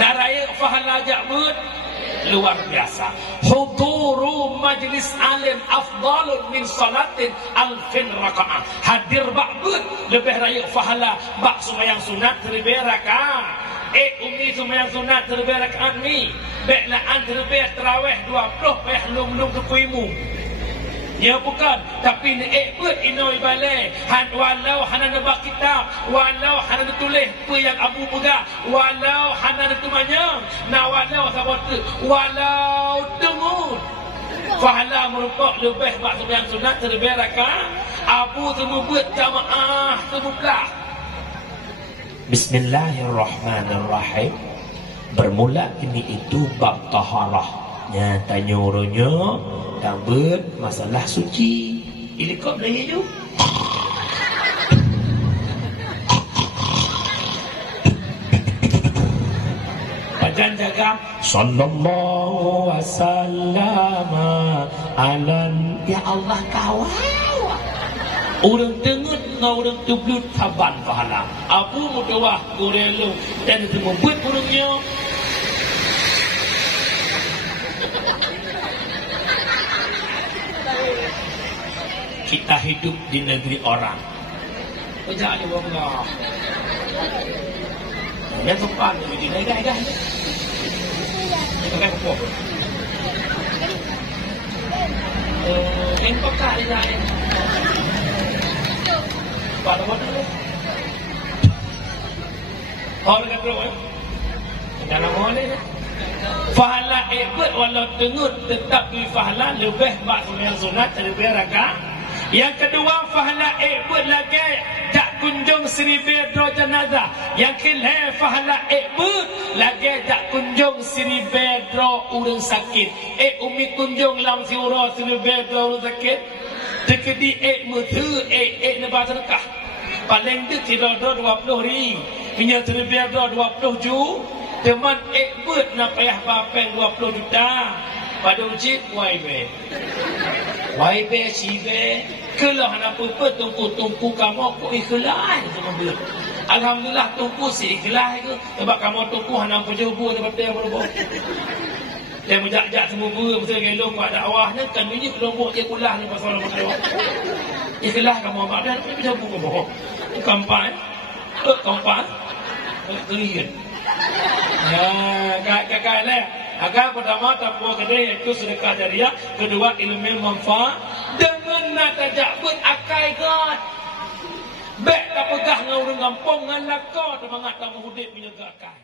nak raya pahala jabut luar biasa. Huduru majlis alim afdalun min salatin alfin rakaat. Hadir ba'bud lebih raya pahala bak sembahyang sunat 1000 rakaat. Umi sembahyang sunat 1000 rakaat ni. Beklaan 1000 tarawih 20 payah lum ke kuimu. Ya bukan, tapi ni buat inoi balai. Walau hana nebak kitab, walau hana tulis apa yang abu muda, walau hana tumanya, na walau sahabat tu, walau dengur. Pahala merupakan lebih bak sembahyang sunat 1000 rakaat. Abu semua buat jamaah semua. Bismillahirrahmanirrahim. Bermula ini itu bab taharah. Tanya orangnya tambut masalah suci. Ilikop lagi tu. Badan jaga sallallahu wasallam alan ya Allah kawal. Orang tengut ngau orang tublut taban pahala. Abu mudawah kurelu dan semua buat orangnya. Kita hidup di negeri orang. Jangan Allah. Dia sopan begini, guys. Pakai apa? Engkau kali lain. Pada mana? Orang kata apa? Jangan boleh. Pahala ikut walau tengut tetap di pahala lebih bak sembahyang sunat 1000 rakaat. Yang kedua pahala ikut lagi tak kunjung 1000 dro jenazah. Yang ketiga pahala ikut lagi tak kunjung 1000 dro orang sakit. Umi kunjung lam siura 1000 dro orang sakit. Tekedi mutu nebah sedekah. Paling tu tidak dro 20 ri. Punya 1000 dro 20 ju. Teman ikut nak payah bapeng 20 juta. Pada uji YB cibe kalau hana apa tungku kamu aku ikhlas sama dia. Alhamdulillah tungku si ikhlas itu sebab kamu tungku hana apa jauh daripada yang berubah. Dia menjak-jak semua guru mesti gelong buat dakwah ni kan bunyi kelompok dia kulah ni pasal orang. Ikhlas kamu mak dia jauh bohong. Kampan. Kelian. Kakak lah. Agar pertama takwa kedai itu sedekah jariah, kedua ilmu manfaat dengan nak jabut akai god. Bek tak pegah ngau dengan kampung ngan lakar temangat tamu hudip punya akai.